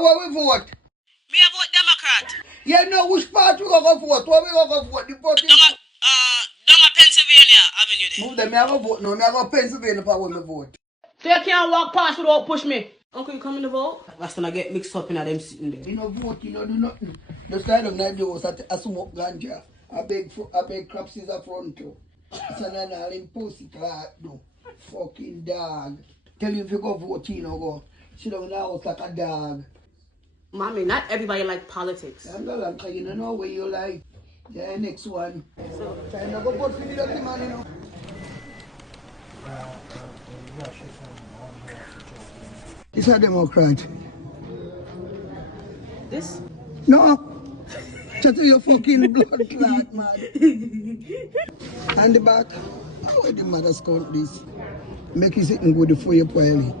How will we vote? Me a vote Democrat. Yeah, no, which part we going to vote? What we going to vote? The voting. Down a Pennsylvania Avenue there. Move them, me have a vote. No, me have a Pennsylvania for when me vote. So you can't walk past without push me. Uncle, you coming to vote? That's when I get mixed up in them sitting there. You know vote, you know do nothing. Just lie down in the house I smoke ganja. I beg crop scissors front too. It's an all pussy clot do. Fucking dog. Tell you if you go vote, you know go. Sit down in the house like a dog. Mommy, not everybody like politics. I'm going to you know where you like. Yeah, next one. So, try to go vote for the dirty man, you know. It's a Democrat. This? No. Shut your fucking blood clot, man. And the back. How would the mothers count this? Make it sitting good for your poorly.